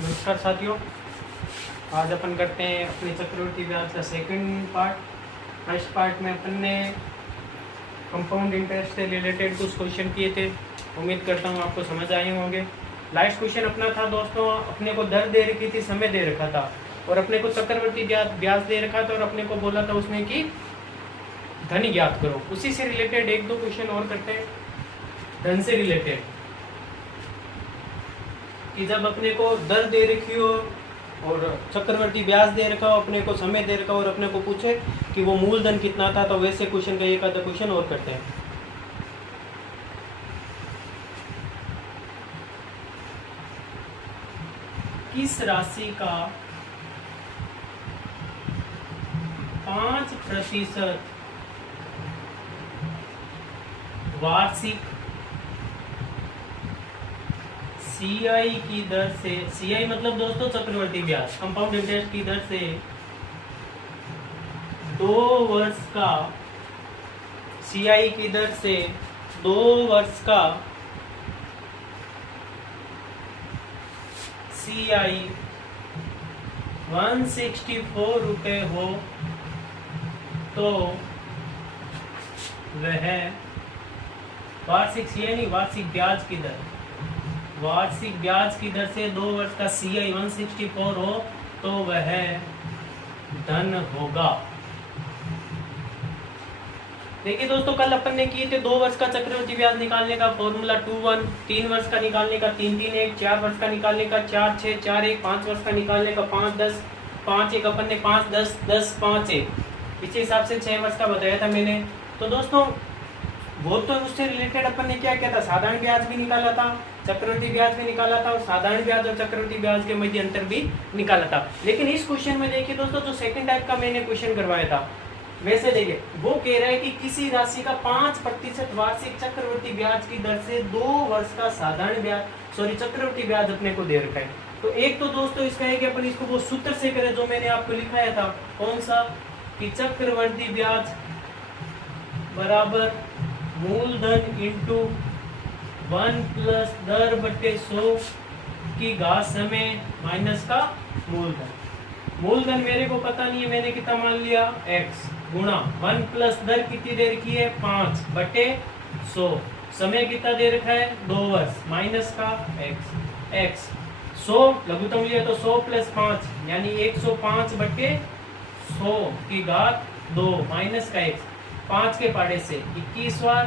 नमस्कार साथियों, आज अपन करते हैं अपने चक्रवृद्धि ब्याज का सेकंड पार्ट। फर्स्ट पार्ट में अपन ने कंपाउंड इंटरेस्ट से रिलेटेड कुछ क्वेश्चन किए थे। उम्मीद करता हूँ आपको समझ आए होंगे। लास्ट क्वेश्चन अपना था दोस्तों, अपने को दर दे रखी थी, समय दे रखा था और अपने को चक्रवृद्धि ब्याज दे रखा था और अपने को बोला था उसमें कि धन ज्ञात करो। उसी से रिलेटेड एक दो क्वेश्चन और करते हैं धन से रिलेटेड, कि जब अपने को दर दे रखी हो और चक्रवृद्धि ब्याज दे रखा हो, अपने को समय दे रखा हो और अपने को पूछे कि वो मूलधन कितना था, तो वैसे क्वेश्चन का एक आधा क्वेश्चन और करते हैं। किस राशि का 5% वार्षिक सीआई की दर से, सीआई मतलब दोस्तों चक्रवृद्धि ब्याज, कंपाउंड इंटरेस्ट की दर से 2 वर्ष का, सीआई की दर से 2 वर्ष का सीआई 164 रुपये हो तो वह वार्षिक सीआई नहीं, वार्षिक ब्याज की दर, वार्षिक ब्याज की दर से 2 वर्ष का सीआई 164 हो तो वह धन होगा। देखिए दोस्तों, कल अपन ने किए थे 2 वर्ष का चक्रवृद्धि ब्याज निकालने का फॉर्मूला 2-1, 3 वर्ष का निकालने का 3-3-1, 4 वर्ष का निकालने का 4-6, 4-1, 5 वर्ष का निकालने का 5-10, 5-1 अपन ने 5-10, 10-5-1। इसी हिसाब से 6 वर्ष का बताया था मैंने। तो दोस्तों वो तो उससे रिलेटेड अपन ने क्या किया था, साधारण ब्याज भी निकाला था, चक्रवृद्धि ब्याज भी निकाला था और साधारण ब्याज और चक्रवृद्धि ब्याज के मध्य अंतर भी निकाला था। लेकिन इस क्वेश्चन में देखिए दोस्तों, जो सेकंड टाइप का मैंने क्वेश्चन करवाया था, वैसे देखिए वो कह रहा है कि किसी राशि का 5% वार्षिक चक्रवृद्धि ब्याज की दर से 2 वर्ष का साधारण ब्याज, सॉरी चक्रवृद्धि ब्याज अपने को दे रखा है। तो एक तो दोस्तों इसका है कि अपन इसको वो सूत्र से करें जो मैंने आपको लिखाया था, कौन सा, कि चक्रवृद्धि ब्याज बराबर मूलधन इंटू 1 प्लस दर बटे 100 की घात समय माइनस का मूलधन। मूलधन मेरे को पता नहीं है, मैंने कितना मान लिया x गुणा 1 प्लस दर कितनी दे रखी है 5 बटे 100, समय कितना दे रखा है 2 वर्ष, माइनस का x 100 लघुत्तम लिया तो 100 प्लस 5 यानी 105 बटे 100 की घात 2 माइनस का x, 5 के पाड़े से 21 बार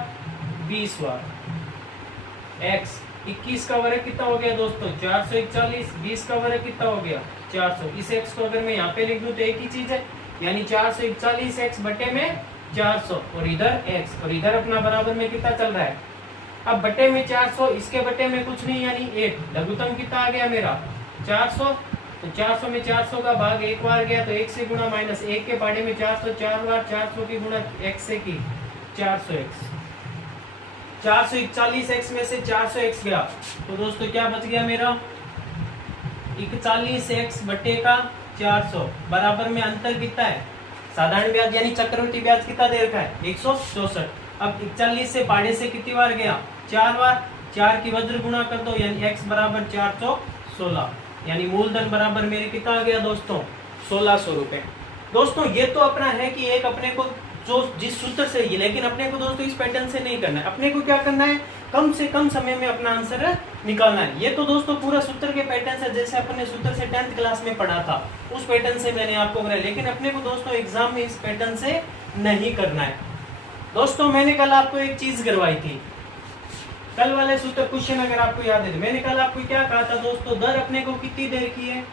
20 बार, x 21 का वर्ग कितना हो गया दोस्तों 441, 20 का वर्ग कितना हो गया 400। इस x को अगर मैं यहाँ पे लिख दूं तो एक ही चीज है, यानी 441 x बटे में 400 और इधर x, और इधर अपना बराबर में कितना चल रहा है, अब बटे में 400, इसके बटे में कुछ नहीं यानी 1, लघुत्तम कितना आ गया मेरा 400, तो 400 में 400 का भाग एक बार गया तो 1 से गुणा माइनस 1 के पाड़े में 400, 4 बार 400 की गुणा x से की 400x, 441x में से 400x गया तो दोस्तों क्या बच गया मेरा 41x बटे का 400, बराबर में अंतर कितना है, साधारण ब्याज यानी चक्रवृद्धि ब्याज कितना दे रखा है 164। अब 41 से पाड़े से कितनी बार गया 4 बार, 4 की वज्र गुणा कर दो यानी x बराबर 416, यानी मूलधन बराबर मेरे कितना आ गया दोस्तों 1600 रुपए। दोस्तों ये तो अपना है कि एक अपने को जो जिस सूत्र से ही, लेकिन अपने को दोस्तों इस पैटर्न से नहीं करना है, अपने को क्या करना है कम से कम समय में अपना आंसर निकालना है। ये तो दोस्तों पूरा सूत्र के पैटर्न से, जैसे अपने सूत्र से 10th क्लास में पढ़ा था उस पैटर्न से मैंने आपको कराया, लेकिन अपने को दोस्तों एग्जाम में इस पैटर्न से नहीं करना है। दोस्तों मैंने कल आपको एक चीज करवाई थी, कल वाले सूत्र क्वेश्चन अगर आपको याद है, मैंने कल आपको क्या कहा था दोस्तों, दर अपने को कितनी दे रखी है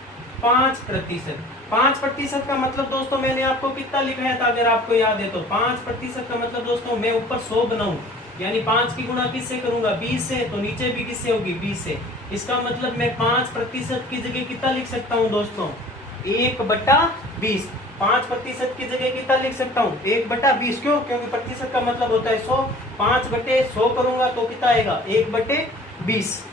5%। 5% का मतलब दोस्तों मैंने आपको कितना लिखाया था अगर आपको याद है तो, 5% का मतलब दोस्तों मैं ऊपर 100 बनाऊं यानी 5 की गुणा किससे करूंगा 20 से, तो नीचे भी किससे होगी 20 से। इसका मतलब मैं 5% की जगह कितना लिख सकता हूं दोस्तों 1/20। 5% की जगह कितना लिख सकता हूँ 1/20, क्यों, क्योंकि प्रतिशत का मतलब होता है 100, 5/100 करूंगा तो कितना आएगा 1/20।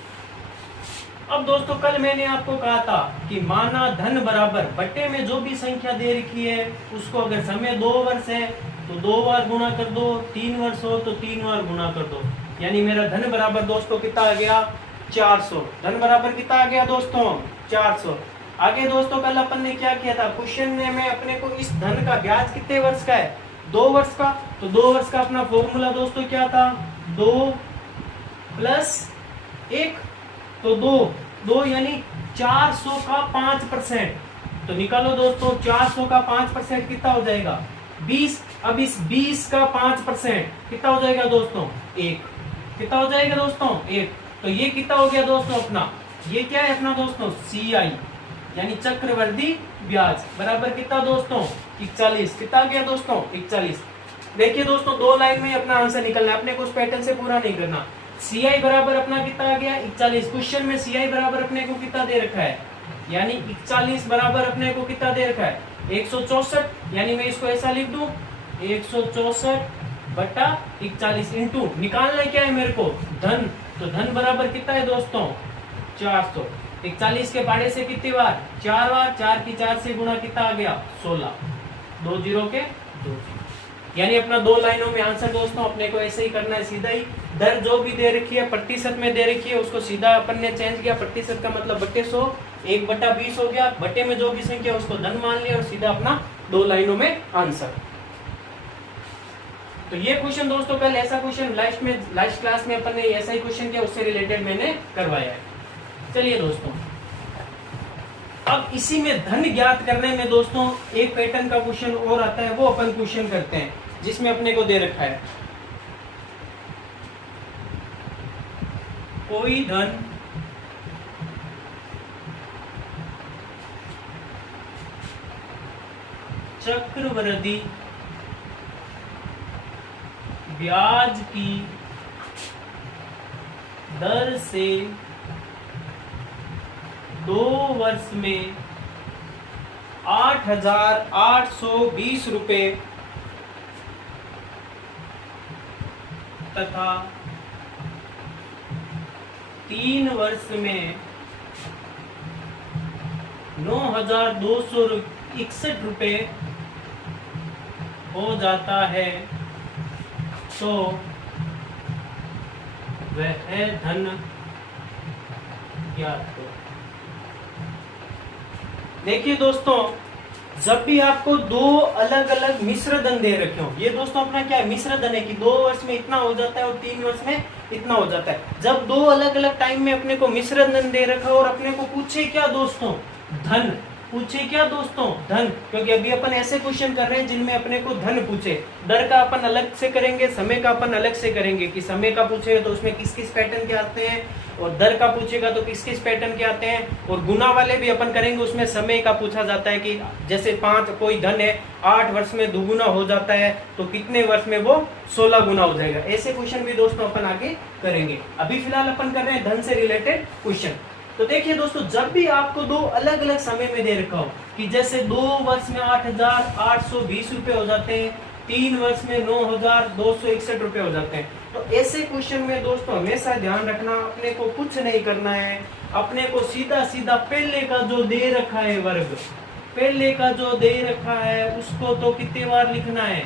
अब दोस्तों कल मैंने आपको कहा था कि माना धन बराबर बटे में जो भी संख्या दे रखी है उसको अगर समय 2 वर्ष है तो 2 बार गुणा कर दो, 3 वर्ष हो तो 3 बार गुणा कर दो, यानी मेरा धन बराबर दोस्तों कितना आ गया 400। धन बराबर कितना आ गया दोस्तों 400। आगे दोस्तों कल अपन ने क्या किया था, क्वेश्चन में अपने को इस धन का ब्याज कितने वर्ष का है, 2 वर्ष का। तो 2 वर्ष का अपना फॉर्मूला दोस्तों क्या था, 2 + 1, तो 2 यानी 400 का 5%। तो निकालो दोस्तों 400 का 5% कितना हो जाएगा, 20। अब इस 20 का 5% कितना हो जाएगा दोस्तों, 1। कितना हो जाएगा दोस्तों, 1। तो ये कितना हो गया दोस्तों अपना, ये क्या है अपना दोस्तों, CI यानी चक्रवर्ती ब्याज, बराबर कितना दोस्तों, 41। कितना गया दोस्तों, 41। देखिए दोस्तों 2 लाइन में अपना आंसर निकलना है, अपने को उस पैटर्न से पूरा नहीं करना। CI बराबर अपना कितना आ गया, 41। क्वेश्चन में CI बराबर अपने को कितना दे रखा है, यानी 41 बराबर अपने को कितना दे रखा है, 164। यानी मैं इसको ऐसा लिख दूं, 164/41 इंटू निकालना क्या है मेरे को, धन। तो धन बराबर कितना है दोस्तों, 400। 41 के पहाड़े से कितनी बार, 4 बार, 4 की 4 से गुणा कितना आ गया, 16। 2 0 के 2 0। यानी अपना 2 लाइनों में आंसर दोस्तों अपने को ऐसे ही करना है, सीधा ही। दर जो भी दे रखी है प्रतिशत में दे रखी है, उसको सीधा अपन ने चेंज किया, प्रतिशत का मतलब बट्टे 100, 1/20 हो गया। बट्टे में जो भी संख्या उसको धन मान लिया और सीधा अपना 2 लाइनों में आंसर। तो ये क्वेश्चन दोस्तों कल ऐसा क्वेश्चन लास्ट क्लास में अपन ने ऐसा ही क्वेश्चन किया, उससे रिलेटेड मैंने करवाया है। चलिए दोस्तों अब इसी में धन ज्ञात करने में दोस्तों एक पैटर्न का क्वेश्चन और आता है, वो अपन क्वेश्चन करते हैं, जिसमें अपने को दे रखा है कोई धन चक्रवृद्धि ब्याज की दर से 2 वर्ष में 8,820 रुपए तथा 3 वर्ष में 9,261 रुपए हो जाता है, तो वह धन ज्ञात करो। देखिए दोस्तों जब भी आपको 2 अलग अलग मिश्र धन दे रखे हो, ये दोस्तों अपना क्या है, मिश्र धन है कि 2 वर्ष में इतना हो जाता है और 3 वर्ष में इतना हो जाता है। जब 2 अलग अलग टाइम में अपने को मिश्र धन दे रखा और अपने को पूछे क्या दोस्तों, धन पूछे क्या दोस्तों, धन। क्योंकि अभी अपन ऐसे क्वेश्चन कर रहे हैं जिनमें अपने को धन पूछे। दर का अपन अलग से करेंगे, समय का अपन अलग से करेंगे कि समय का पूछेगा तो उसमें किस किस पैटर्न के आते हैं, और दर का पूछेगा तो किस किस पैटर्न के आते हैं, और गुना वाले भी अपन करेंगे, उसमें समय का पूछा जाता है कि जैसे 5 कोई धन है 8 वर्ष में दुगुना हो जाता है तो कितने वर्ष में वो 16 गुना हो जाएगा। ऐसे क्वेश्चन भी दोस्तों अपन आगे करेंगे। अभी फिलहाल अपन कर रहे हैं धन से रिलेटेड क्वेश्चन। तो देखिए दोस्तों जब भी आपको 2 अलग अलग समय में दे रखा हो कि जैसे 2 वर्ष में 8,820 रुपए हो जाते हैं, 3 वर्ष में 9,261 रुपए हो जाते हैं, तो ऐसे क्वेश्चन में दोस्तों हमेशा ध्यान रखना, अपने को कुछ नहीं करना है, अपने को सीधा सीधा पहले का जो दे रखा है वर्ग, पहले का जो दे रखा है उसको तो कितने बार लिखना है,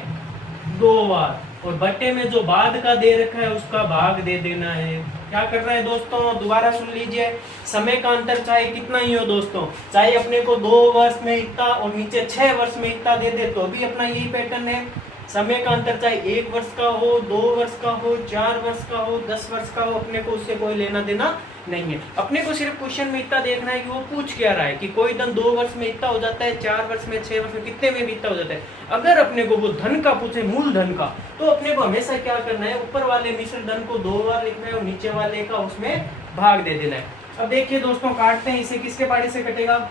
2 बार, और बट्टे में जो बाद का दे रखा है उसका भाग दे देना है। क्या करना है दोस्तों, दोबारा सुन लीजिए, समय का अंतर चाहे कितना ही हो दोस्तों, चाहे अपने को 2 वर्ष में इतना और नीचे 6 वर्ष में इतना दे दे तो भी अपना यही पैटर्न है। समय का अंतर चाहे 1 वर्ष का हो, 2 वर्ष का हो, 4 वर्ष का हो, 10 वर्ष का हो, अपने को उससे कोई लेना देना नहीं है। अपने को सिर्फ क्वेश्चन में इतना देखना है कि वो पूछ क्या रहा है कि कोई धन 2 वर्ष में इतना हो जाता है, 4 वर्ष में, 6 वर्ष में, कितने में भी इतना हो जाता है। अगर अपने को वो धन का पूछे, मूल धन का, तो अपने को हमेशा क्या करना है, ऊपर वाले मिश्र धन को 2 बार लिखना है और नीचे वाले का उसमें भाग दे देना है। अब देखिए दोस्तों काटते हैं इसे, किसके पाड़े से कटेगा,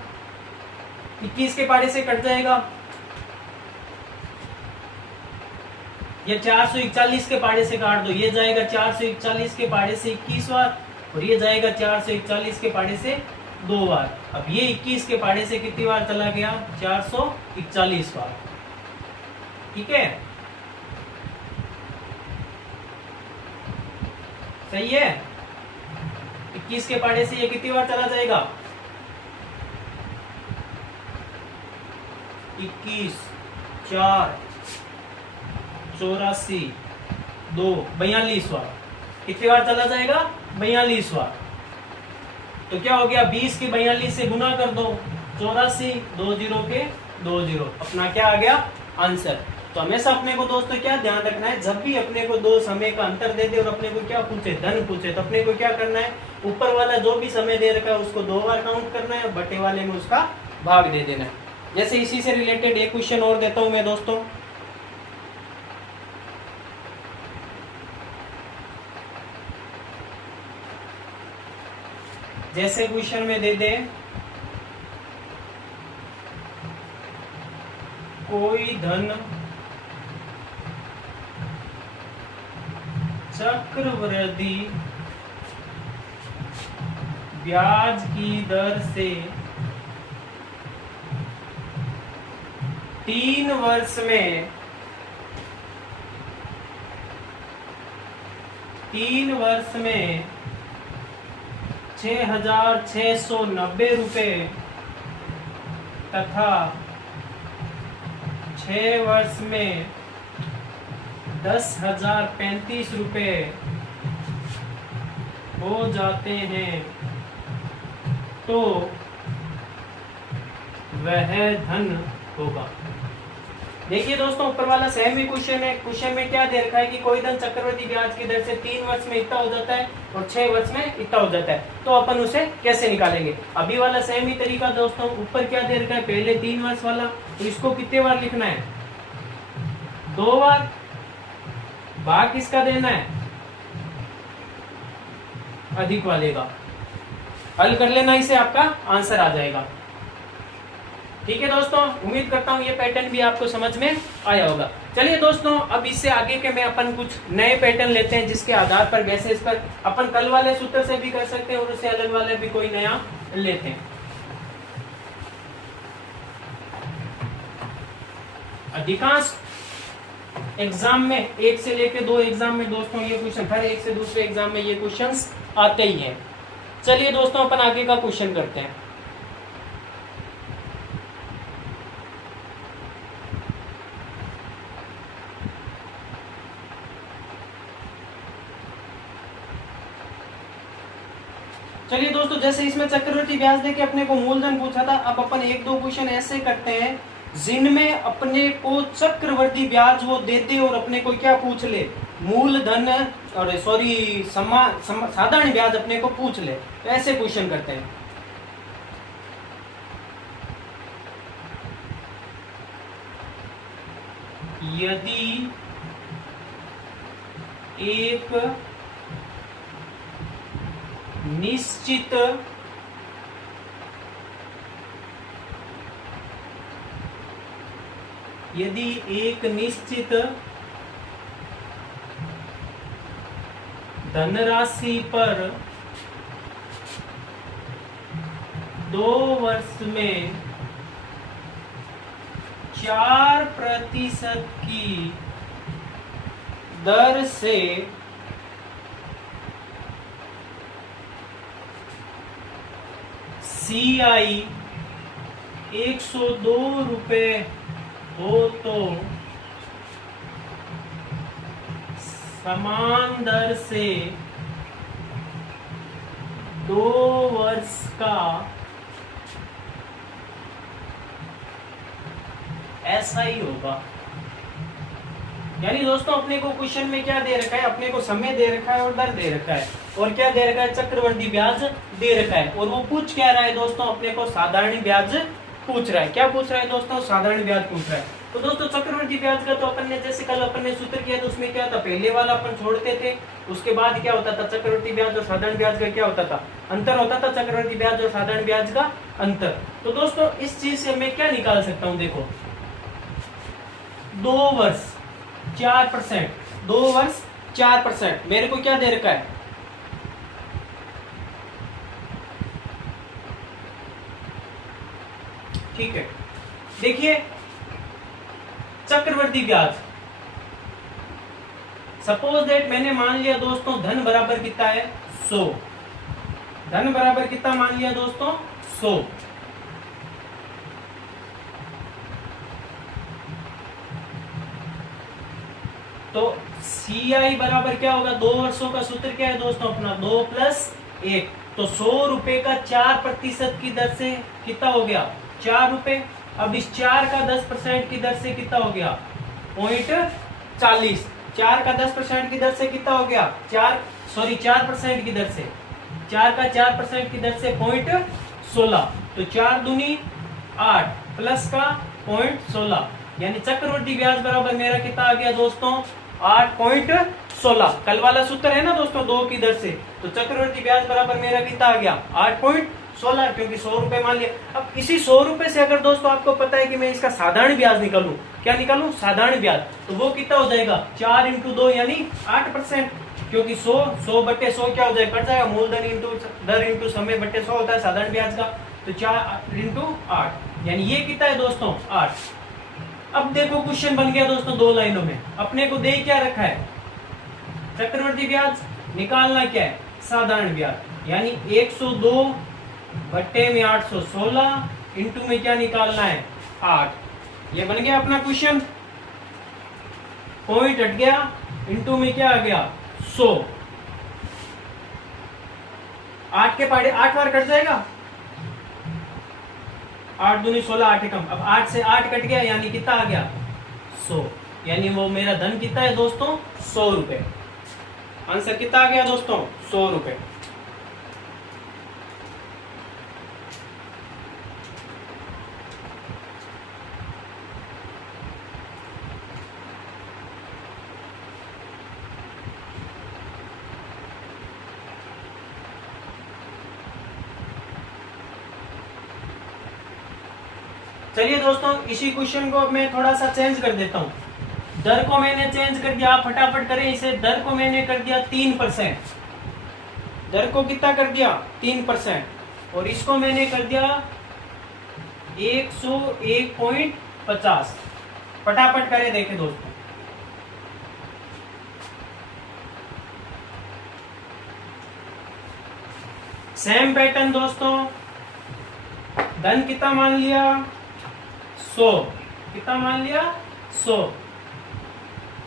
21 के पाड़े से कट जाएगा, ये 441 के पाड़े से काट दो, ये जाएगा 441 के पाड़े से 21 बार, और ये जाएगा 441 के पाड़े से 2 बार। अब ये 21 के पाड़े से कितनी बार चला गया, 441 बार। ठीक है, सही है। 21 के पाड़े से ये कितनी बार चला जाएगा, 21 4 84 2 42 बार। कितनी बार चला जाएगा, 42 बार। तो क्या हो गया, 20 के 42 से गुना कर दो, 84, 2 0 के 2 0, अपना क्या आ गया आंसर। तो हमेशा अपने को दोस्तों क्या ध्यान रखना है, जब भी अपने को दो समय का अंतर दे दे और अपने को क्या पूछे, धन पूछे, तो अपने को क्या करना है, ऊपर वाला जो भी समय दे रखा है उसको 2 बार काउंट करना है और बटे वाले में उसका भाग दे देना है। जैसे इसी से रिलेटेड एक क्वेश्चन और देता हूं मैं दोस्तों। जैसे क्वेश्चन में दे दे कोई धन चक्रवृद्धि ब्याज की दर से 3 वर्ष में 6,690 रुपए तथा 6 वर्ष में 10,035 रुपए हो जाते हैं, तो वह धन होगा। देखिए दोस्तों, ऊपर वाला सेम ही क्वेश्चन है। क्वेश्चन में क्या दे रखा है कि कोई धन चक्रवृद्धि ब्याज की दर से 3 वर्ष में इतना हो जाता है और 6 वर्ष में इतना हो जाता है, तो अपन उसे कैसे निकालेंगे। अभी वाला सेम ही तरीका दोस्तों, ऊपर क्या दे रखा है, पहले 3 वर्ष वाला, तो इसको कितने बार लिखना है, 2 बार, भाग किसका देना है, अधिक वाले का। हल कर लेना इसे, आपका आंसर आ जाएगा। ठीक है दोस्तों, उम्मीद करता हूँ ये पैटर्न भी आपको समझ में आया होगा। चलिए दोस्तों, अब इससे आगे के में अपन कुछ नए पैटर्न लेते हैं, जिसके आधार पर बेसिस पर अपन कल वाले सूत्र से भी कर सकते हैं और उससे अलग वाले भी कोई नया लेते हैं। अधिकांश एग्जाम में 1 से लेकर 2 एग्जाम में दोस्तों ये क्वेश्चन, हर एक से दूसरे एग्जाम में ये क्वेश्चंस आते ही हैं। चलिए दोस्तों, अपन आगे का क्वेश्चन करते हैं। चलिए दोस्तों, जैसे इसमें चक्रवृद्धि ब्याज देके अपने को मूलधन पूछा था, अब अपन 1-2 क्वेश्चन ऐसे करते हैं जिनमें अपने को चक्रवृद्धि ब्याज वो दे दे और अपने को क्या पूछ ले, मूलधन और साधारण ब्याज अपने को पूछ ले। तो ऐसे क्वेश्चन करते हैं। यदि एक निश्चित धनराशि पर 2 वर्ष में 4% की दर से CI 102 रुपए हो, तो समान दर से 2 वर्ष का ऐसा ही होगा। यानी दोस्तों, अपने को क्वेश्चन में क्या दे रखा है, अपने को समय दे रखा है और दर दे रखा है, और क्या दे रखा है, चक्रवृद्धि ब्याज दे रखा है। और वो पूछ क्या रहा है दोस्तों, अपने को साधारण ब्याज पूछ रहा है। क्या पूछ रहा है दोस्तों, साधारण ब्याज पूछ रहा है। तो दोस्तों, चक्रवृद्धि ब्याज का तो अपन ने जैसे कल अपन ने सूत्र किया था, उसमें क्या था, पहले वाला अपन छोड़ते थे, उसके बाद क्या होता था, चक्रवृद्धि ब्याज और साधारण ब्याज का क्या होता था, अंतर होता था, चक्रवृद्धि ब्याज और साधारण ब्याज का अंतर। तो दोस्तों, इस चीज से मैं क्या निकाल सकता हूं, देखो 2 वर्ष 4%, 2 वर्ष 4%, मेरे को क्या दे रखा है, ठीक है। देखिए, चक्रवृद्धि ब्याज, सपोज दैट मैंने मान लिया दोस्तों धन बराबर कितना है, 100, धन बराबर कितना मान लिया दोस्तों, 100। तो CI बराबर क्या होगा, 2 वर्षों का सूत्र क्या है दोस्तों अपना, 2 + 1, तो 100 रुपए का 4% की दर से कितना हो गया, 4 रुपए। अब इस 4 का 10% की दर से कितना हो गया, 0.40। 4 का 10% की दर से कितना हो गया, 4% की दर से, 4 का 4% की दर से 0.16। तो 4 दूनी 8 प्लस का 0.16, यानी चक्रवृद्धि ब्याज बराबर मेरा कितना आ गया दोस्तों, 8.16। कल वाला सूत्र है ना दोस्तों 2 की दर से, तो चक्रवृद्धि ब्याज बराबर मेरा कितना आ गया, 8.16, क्योंकि 100 रुपए मान लिया। अब इसी 100 रुपए से अगर दोस्तों आपको पता है कि मैं इसका साधारण ब्याज निकालूं, क्या निकालूं, साधारण ब्याज, तो वो कितना हो जाएगा, 4 इंटू 2 यानी 8%, क्योंकि 100 बट्टे 100 क्या हो जाएगा, कट जाएगा, मूलधन इंटू दर इंटू समय बट्टे 100 होता है साधारण ब्याज का, तो 4 इंटू 8, यानी ये कितना है दोस्तों, 8। अब देखो क्वेश्चन बन गया दोस्तों 2 लाइनों में, अपने को दे क्या रखा है, चक्रवृद्धि ब्याज, निकालना क्या है, साधारण ब्याज, यानी 102 बट्टे में 816 इंटू में क्या निकालना है, 8। ये बन गया अपना क्वेश्चन, पॉइंट हट गया, इंटू में क्या आ गया, 100। 8 के पहाड़े 8 बार कट जाएगा, 8 दूनी 16, 8 कम, अब 8 से 8 कट गया, यानी कितना आ गया, 100, यानी वो मेरा धन कितना है दोस्तों, 100 रुपए। आंसर कितना आ गया दोस्तों, 100 रुपए। चलिए दोस्तों इसी क्वेश्चन को मैं थोड़ा सा चेंज कर देता हूं, दर को मैंने चेंज कर दिया, आप फटाफट करें इसे। दर को मैंने कर दिया 3%, दर को कितना कर दिया, 3%, और इसको मैंने कर दिया 101.50। फटाफट करें, देखें दोस्तों, सेम पैटर्न दोस्तों, धन कितना मान लिया, 100, कितना मान लिया, 100।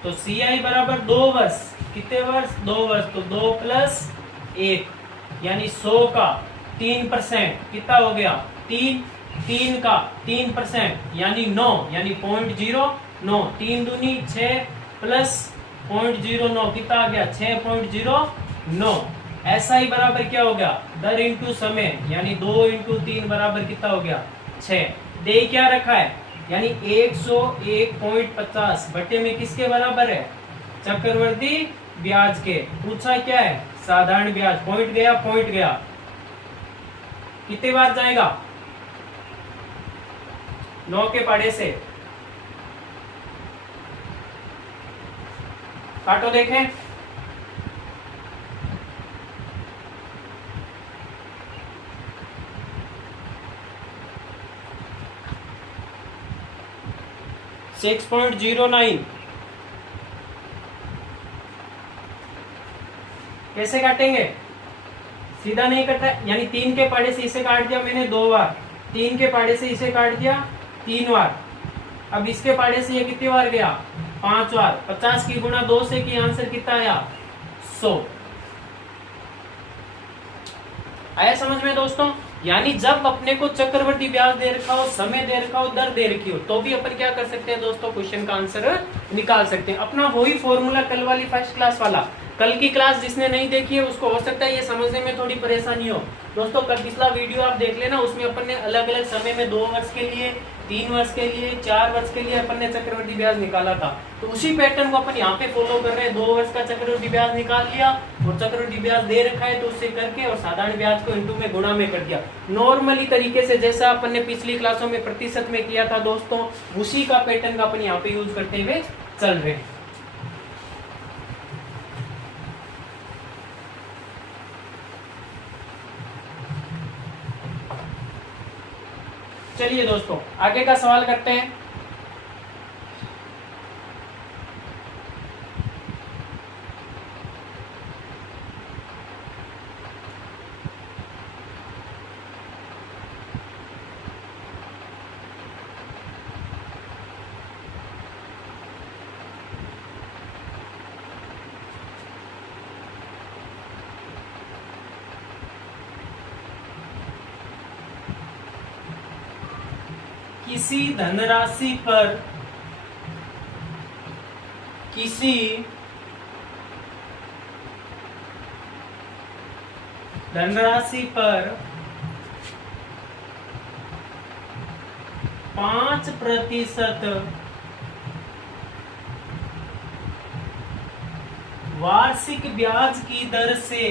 तो CI बराबर 2 वर्ष, कितने वर्ष, 2 वर्ष, तो 2 प्लस 1, यानी 100 का 3%, कितना हो गया, 3 का 3%, यानी 9, यानी 0.09, 3 दूनी 6 प्लस 0.09, कितना आ गया, 6.09। ऐसा ही बराबर क्या हो गया, दर इंटू समय, यानी 2 इंटू 3 बराबर कितना हो गया, 6। दे क्या रखा है, यानी 101.50 बटे में किसके बराबर है, चक्रवर्ती ब्याज के। पूछा क्या है, साधारण ब्याज, पॉइंट गया, पॉइंट गया, कितने बार जाएगा, 9 के पाड़े से, काटो देखें, $6.09। कैसे काटेंगे, सीधा नहीं कटा, यानी 3 के पाड़े से इसे काट दिया मैंने 2 बार, 3 के पाड़े से इसे काट दिया 3 बार, अब इसके पाड़े से ये कितनी बार गया, 5 बार। 50 की गुणा 2 से की आंसर कितना आया, 100। आया समझ में दोस्तों, यानी जब अपने को चक्रवृद्धि ब्याज दे रखा हो, समय दे रखा हो, दर दे रखी हो, तो भी अपन क्या कर सकते हैं दोस्तों, क्वेश्चन का आंसर निकाल सकते हैं। अपना वही फॉर्मूला कल वाली फर्स्ट क्लास वाला, कल की क्लास जिसने नहीं देखी है उसको हो सकता है ये समझने में थोड़ी परेशानी हो दोस्तों। कल पिछला वीडियो आप देख लेना, उसमें अपन ने अलग अलग समय में 2 वर्ष के लिए, 3 वर्ष के लिए, 4 वर्ष के लिए अपन ने चक्रवृद्धि ब्याज निकाला था। तो उसी पैटर्न को अपन यहाँ पे फॉलो कर रहे हैं। 2 वर्ष का चक्रवृद्धि ब्याज निकाल लिया और चक्रवृद्धि ब्याज दे रखा है तो उससे करके और साधारण ब्याज को इंटू में गुणा में कर दिया। नॉर्मली तरीके से जैसा अपन ने पिछली क्लासों में प्रतिशत में किया था दोस्तों, उसी का पैटर्न का अपन यहाँ पे यूज करते हुए चल रहे हैं। चलिए दोस्तों आगे का सवाल करते हैं। किसी धनराशि पर किसी धनराशि पर 5% वार्षिक ब्याज की दर से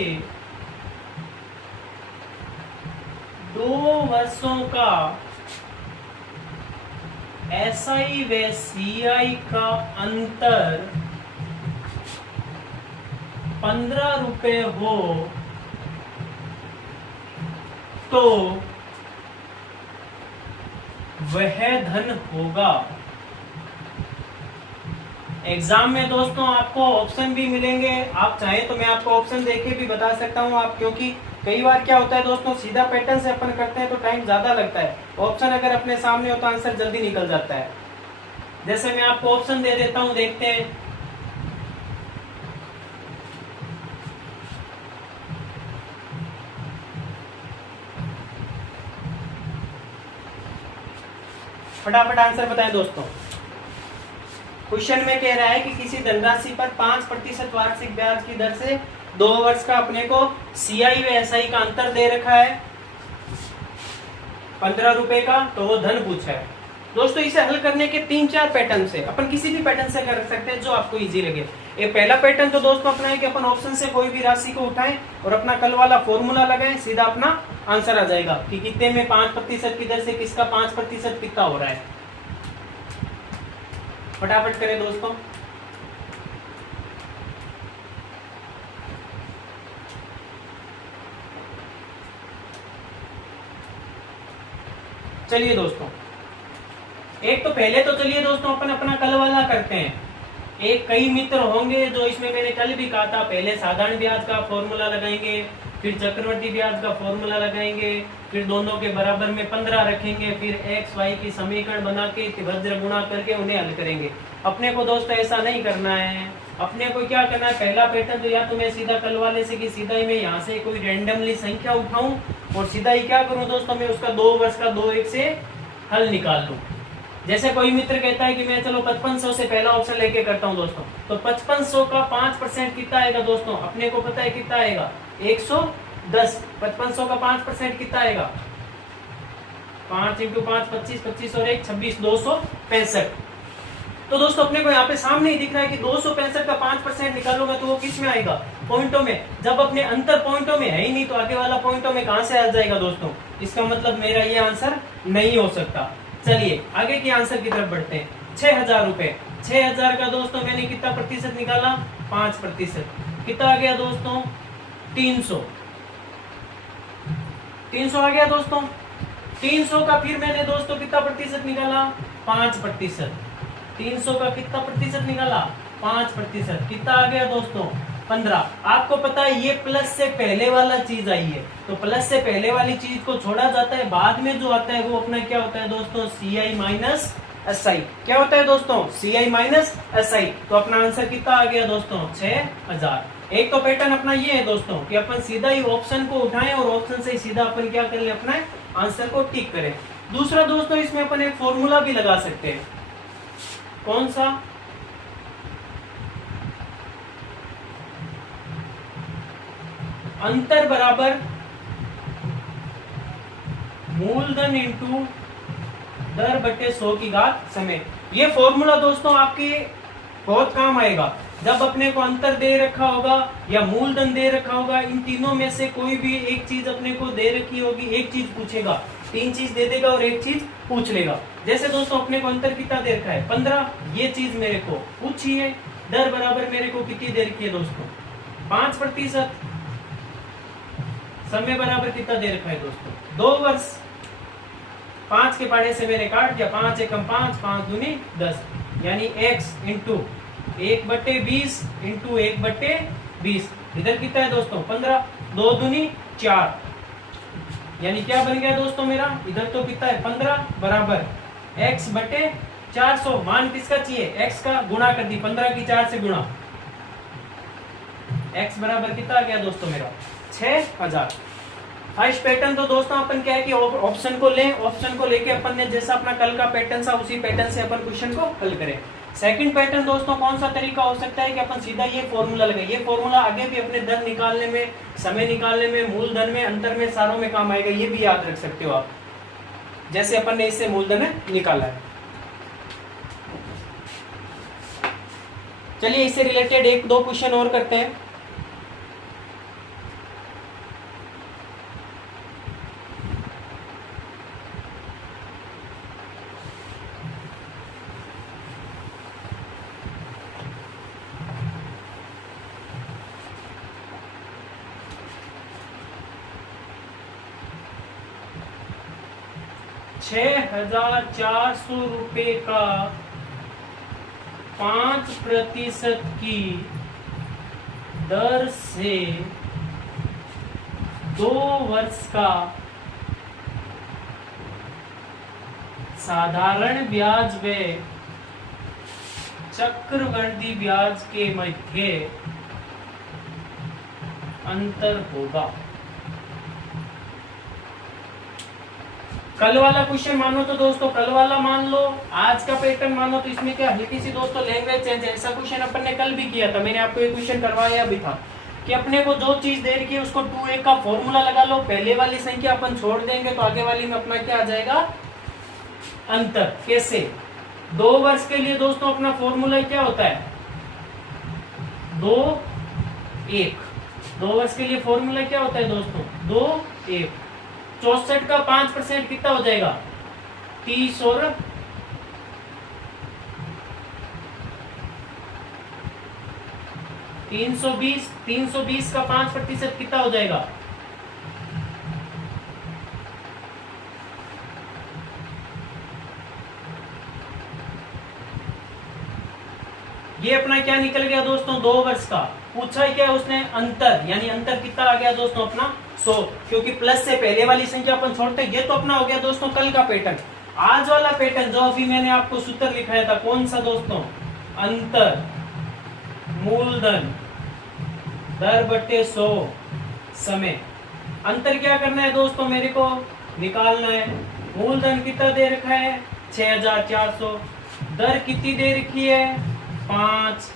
2 वर्षों का SI व CI का अंतर 15 रुपए हो तो वह धन होगा। एग्जाम में दोस्तों आपको ऑप्शन भी मिलेंगे, आप चाहें तो मैं आपको ऑप्शन देके भी बता सकता हूं आप, क्योंकि कई बार क्या होता है दोस्तों, सीधा पैटर्न से अपन करते हैं तो टाइम ज्यादा लगता है। ऑप्शन अगर अपने सामने हो तो आंसर जल्दी निकल जाता है। जैसे मैं आपको ऑप्शन दे देता हूं, देखते हैं। फटाफट आंसर बताएं दोस्तों। क्वेश्चन में कह रहा है कि किसी धनराशि पर 5% वार्षिक ब्याज की दर से 2 वर्ष का अपने को CI व SI का अंतर दे रखा है 15 रुपए का, तो वो धन पूछा है। दोस्तों इसे हल करने के 3-4 पैटर्न से, अपन किसी भी पैटर्न से कर सकते हैं जो आपको इजी लगे। ये पहला पैटर्न तो दोस्तों अपना है कि अपन ऑप्शन से कोई भी राशि को उठाएं और अपना कल वाला फॉर्मूला लगाएं, सीधा अपना आंसर आ जाएगा कि कितने में 5% की दर से किसका 5% कितना हो रहा है। फटाफट करें दोस्तों। चलिए दोस्तों, एक तो पहले तो चलिए दोस्तों अपन अपना कल वाला करते हैं। एक कई मित्र होंगे जो इसमें मैंने कल भी कहा था, पहले साधारण ब्याज का फॉर्मूला लगाएंगे, फिर चक्रवर्ती ब्याज का फॉर्मूला लगाएंगे, फिर दोनों के बराबर में 15 रखेंगे, फिर x y की समीकरण बना के वज्र गुणा करके उन्हें हल करेंगे। अपने को दोस्तों ऐसा नहीं करना है। अपने को क्या करना है, पहला पैटर्न तो या तो मैं सीधा कल वाले से कि सीधा ही मैं यहाँ से कोई रैंडमली संख्या उठाऊं और सीधा ही क्या करूं दोस्तों, मैं उसका 2 वर्ष का 2 से हल निकाल लूं। जैसे कोई मित्र कहता है कि मैं चलो 5500 से पहला ऑप्शन लेके करता हूं दोस्तों, तो 5500 का 5% कितना आएगा दोस्तों, अपने को पता है कितना आएगा 110। 5500 का 5% कितना आएगा, 5 × 5 25, 25 और 1 26, 265। तो दोस्तों अपने को यहाँ पे सामने ही दिख रहा है कि 265 का 5% निकालूंगा तो वो किस में आएगा, पॉइंटों में। जब अपने अंतर पॉइंटों में है ही नहीं तो आगे वाला पॉइंटों में कहां से आ जाएगा दोस्तों, इसका मतलब मेरा ये आंसर नहीं हो सकता। चलिए आगे के आंसर की तरफ बढ़ते हैं। 6000 रुपए, 6000 का दोस्तों मैंने कितना प्रतिशत निकाला, 5%। कितना आ गया दोस्तों, 300 आ गया दोस्तों। 300 का फिर मैंने दोस्तों कितना प्रतिशत निकाला, 5%। 300 का कितना प्रतिशत निकाला, 5%। कितना आ गया दोस्तों, 15। आपको पता है ये प्लस से पहले वाला चीज आई है, तो प्लस से पहले वाली चीज को छोड़ा जाता है, बाद में जो आता है वो अपना क्या होता है दोस्तों, CI माइनस SI। क्या होता है दोस्तों, CI माइनस SI। तो अपना आंसर कितना आ गया दोस्तों, 6000। एक तो पैटर्न अपना ये है दोस्तों कि अपन सीधा ही ऑप्शन को उठाएं और ऑप्शन से ही सीधा अपन क्या कर ले, अपना आंसर को टिक करें। दूसरा दोस्तों इसमें अपन एक फॉर्मूला भी लगा सकते हैं। कौन सा, अंतर बराबर मूलधन इंटू दर बटे 100 की घात समय। ये फॉर्मूला दोस्तों आपके बहुत काम आएगा जब अपने को अंतर दे रखा होगा या मूलधन दे रखा होगा। इन तीनों में से कोई भी एक चीज अपने को दे रखी होगी, एक चीज पूछेगा, 3 चीज दे देगा और एक चीज पूछ लेगा। जैसे दोस्तों अपने को अंतर कितना दे रखा है, 15, ये चीज मेरे को पूछी है। दर बराबर मेरे को कितनी दे रखी है दोस्तों, 5%। समय बराबर कितना दे रखा है दोस्तों, 2 वर्ष। 5 के पहाड़े से मैंने काट दिया, 5 एकम 5, 5 दूनी 10, यानी x इंटू 1/20 इंटू 1/20। इधर कितना है दोस्तों, 15, 2 दूनी 4, यानी क्या बन गया दोस्तों मेरा, इधर तो कितना है 15 बराबर x/400। मान किसका चाहिए, x का। गुणा कर दी 15 की 4 से गुणा, x बराबर कितना आ गया दोस्तों मेरा, 6000। फर्स्ट पैटर्न तो दोस्तों अपन क्या है कि ऑप्शन को लें, ऑप्शन को लेके अपन ने जैसा अपना कल का पैटर्न था उसी पैटर्न से अपन क्वेश्चन को हल करें। सेकंड पैटर्न दोस्तों कौन सा तरीका हो सकता है कि अपन सीधा ये फॉर्मूला लगाए। ये फॉर्मूला आगे भी अपने धन निकालने में, समय निकालने में, मूलधन में, अंतर में, सारों में काम आएगा। ये भी याद रख सकते हो आप, जैसे अपन ने इससे मूलधन निकाला है। चलिए इससे रिलेटेड एक दो क्वेश्चन और करते हैं। ₹6,400 का 5% की दर से 2 वर्ष का साधारण ब्याज व चक्रवृद्धि ब्याज के मध्य अंतर होगा। कल वाला क्वेश्चन मानो तो दोस्तों कल वाला मान लो, आज का पैटर्न मानो तो इसमें क्या हल्की सी दोस्तों लैंग्वेज चेंज है। ऐसा क्वेश्चन अपन ने कल भी किया था, मैंने आपको एक क्वेश्चन करवाया भी था कि अपने को जो चीज दे रखी है उसको 2a का फॉर्मूला लगा लो, पहले वाली संख्या अपन छोड़ देंगे तो आगे वाली में अपना क्या आ जाएगा, अंतर। कैसे? 2 वर्ष के लिए दोस्तों अपना फॉर्मूला क्या होता है, 2 1। 2 वर्ष के लिए फॉर्मूला क्या होता है दोस्तों, 2 1। 64 का 5% कितना हो जाएगा, 30 और 320। 320 का 5% कितना हो जाएगा, ये अपना क्या निकल गया दोस्तों, 2 वर्ष का। पूछा क्या है उसने, अंतर, यानी अंतर कितना आ गया दोस्तों अपना 100, क्योंकि प्लस से पहले वाली संख्या अपन छोड़ते। ये तो अपना हो गया दोस्तों कल का पैटर्न। आज वाला पैटर्न जो अभी मैंने आपको सूत्र लिखाया था, कौन सा दोस्तों, अंतर मूलधन दर बटे 100 समय। अंतर क्या करना है दोस्तों, मेरे को निकालना है। मूलधन कितना दे रखा है, 6,400। दर कितनी दे रखी है, 5,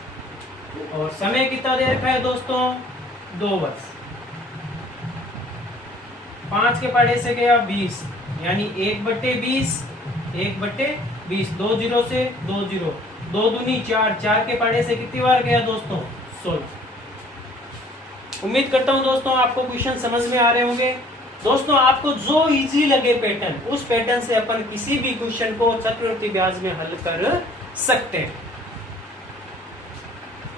और समय कितना दे रखा है दोस्तों, 2 वर्ष। 5 के पढ़े से गया 20, यानी 1/20, 1/20। 2 0 से 2 0, 2 दूनी 4, 4 के पढ़े से कितनी बार गया दोस्तों, 16। उम्मीद करता हूं दोस्तों आपको क्वेश्चन समझ में आ रहे होंगे। दोस्तों आपको जो इजी लगे पैटर्न, उस पैटर्न से अपन किसी भी क्वेश्चन को चक्रवृद्धि ब्याज में हल कर सकते हैं।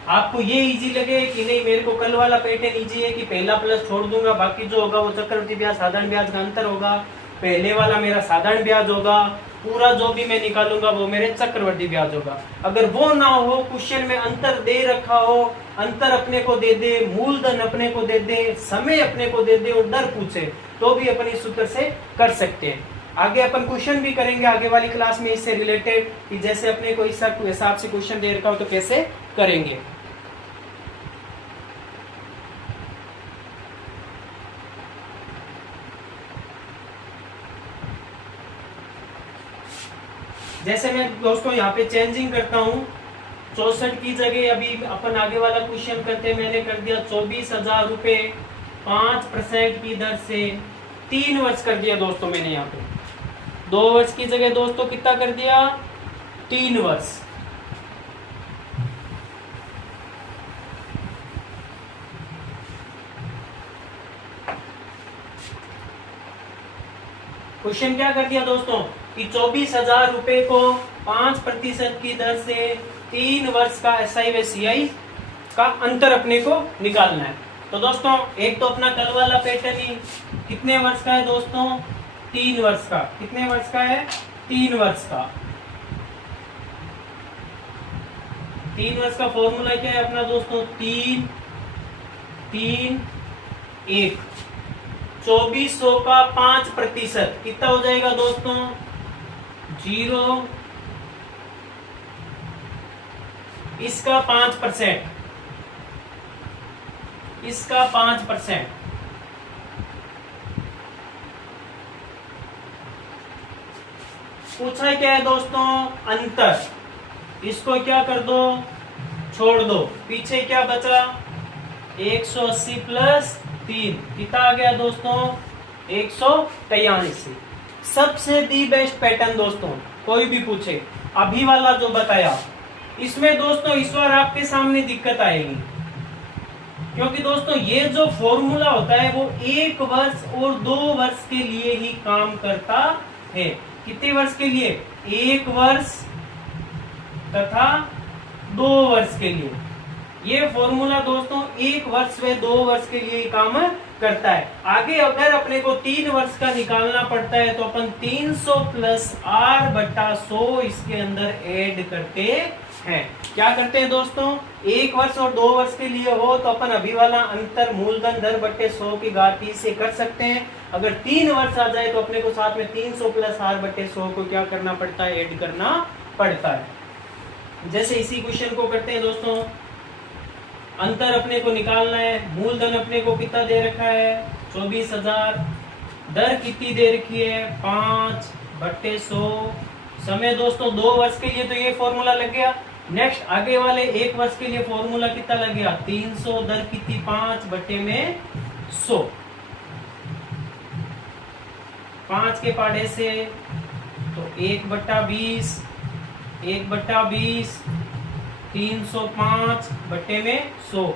आपको ये इजी लगे कि नहीं मेरे को कल वाला पैटर्न इजी है कि पहला प्लस छोड़ दूंगा, बाकी जो होगा वो चक्रवृद्धि ब्याज साधारण ब्याज का अंतर होगा, पहले वाला मेरा साधारण ब्याज होगा, पूरा जो भी मैं निकालूंगा वो मेरे चक्रवृद्धि ब्याज होगा। अगर वो ना हो, क्वेश्चन में अंतर दे रखा हो, अंतर अपने को दे दे, मूलधन अपने को दे दे, समय अपने को दे दे और दर पूछे, तो भी अपन इस सूत्र से कर सकते हैं। आगे अपन क्वेश्चन भी करेंगे आगे वाली क्लास में इससे रिलेटेड, कि जैसे अपने को इस हिसाब से क्वेश्चन दे रखा हो तो कैसे करेंगे। जैसे मैं दोस्तों यहाँ पे चेंजिंग करता हूँ, 64 की जगह अभी अपन आगे वाला क्वेश्चन करते, मैंने कर दिया 24,000 5% की दर से 3 वर्ष कर दिया दोस्तों मैंने यहाँ पे। 2 वर्ष की जगह दोस्तों कितना कर दिया, 3 वर्ष। क्वेश्चन क्या कर दिया दोस्तों कि 24,000 को 5% की दर से 3 वर्ष का SI व CI का अंतर अपने को निकालना है। तो दोस्तों एक तो अपना कल वाला पैटर्न ही कितने वर्ष का है दोस्तों, 3 वर्ष का। कितने वर्ष का है, 3 वर्ष का। 3 वर्ष का फॉर्मूला क्या है अपना दोस्तों, 3 3 1। 2400 का 5% कितना हो जाएगा दोस्तों, 0। इसका 5%, इसका 5%। पूछा है क्या है दोस्तों, अंतर। इसको क्या कर दो, छोड़ दो। पीछे क्या बचा, 180 प्लस 3 कितना आ गया दोस्तों, 183। सबसे दी बेस्ट पैटर्न दोस्तों, कोई भी पूछे अभी वाला जो बताया, इसमें दोस्तों इस बार आपके सामने दिक्कत आएगी, क्योंकि दोस्तों ये जो फॉर्मूला होता है वो 1 वर्ष और 2 वर्ष के लिए ही काम करता है। कितने वर्ष के लिए, 1 वर्ष तथा 2 वर्ष के लिए। ये फॉर्मूला दोस्तों 1 वर्ष व 2 वर्ष के लिए काम करता है। आगे अगर अपने को 3 वर्ष का निकालना पड़ता है तो अपन 300 प्लस r बटा 100 इसके अंदर ऐड करते हैं। क्या करते हैं दोस्तों, 1 वर्ष और 2 वर्ष के लिए हो तो अपन अभी वाला अंतर मूलधन दर बटे 100 की घात 30 से कर सकते हैं। अगर 3 वर्ष आ जाए तो अपने को साथ में 300 प्लस r बटे 100 को क्या करना पड़ता है, ऐड करना पड़ता है। जैसे इसी क्वेश्चन को करते हैं दोस्तों, अंतर अपने को निकालना है। मूलधन अपने को कितना दे रखा है, 24,000। दर कितनी दे रखी है, 5 बटे 100। समय दोस्तों 2 वर्ष के लिए तो ये फॉर्मूला लग गया। नेक्स्ट आगे वाले 1 वर्ष के लिए फॉर्मूला कितना लग गया, 300। दर कितनी, 5 बटे में 100। 5 के पाड़े से तो 1 बटा 20, 1 बटा 20, 305 बटे में 100।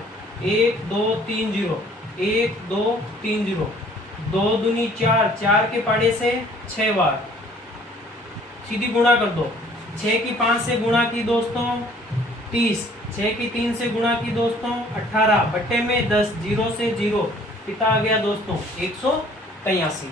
1 2 3 0, 1 2 3 0, 2 दूनी 4, 4 के पाड़े से 6 बार, सीधी गुणा कर दो। 6 की 5 से गुणा की दोस्तों 30, 6 की 3 से गुणा की दोस्तों 18 बटे में 10, 0 से 0 कितना आ गया दोस्तों, 183।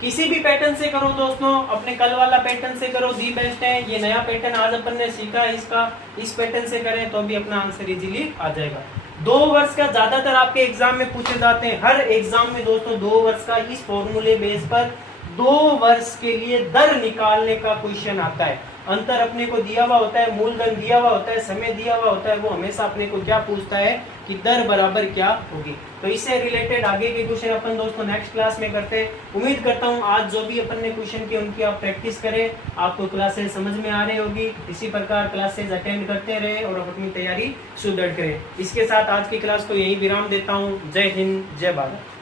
किसी भी पैटर्न से करो दोस्तों, अपने कल वाला पैटर्न से करो, दी बेस्ट है। ये नया पैटर्न आज अपन ने सीखा है, इसका इस पैटर्न से करें तो भी अपना आंसर इजीली आ जाएगा। 2 वर्ष का ज्यादातर आपके एग्जाम में पूछे जाते हैं। हर एग्जाम में दोस्तों 2 वर्ष का इस फॉर्मूले बेस पर 2 वर्ष के लिए दर निकालने का क्वेश्चन आता है। अंतर अपने को दिया हुआ होता है, मूलधन दिया हुआ होता है, समय दिया हुआ होता है। वो हमेशा अपने को क्या पूछता है कि दर बराबर क्या होगी। तो इससे रिलेटेड आगे के क्वेश्चन अपन दोस्तों नेक्स्ट क्लास में करते हैं। उम्मीद करता हूँ आज जो भी अपन ने क्वेश्चन किए उनकी आप प्रैक्टिस करें, आपको क्लासेस समझ में आ रही होगी। इसी प्रकार क्लासेस अटेंड करते रहे और अपनी तैयारी सुदृढ़ करें। इसके साथ आज की क्लास को यही विराम देता हूँ। जय हिंद, जय भारत।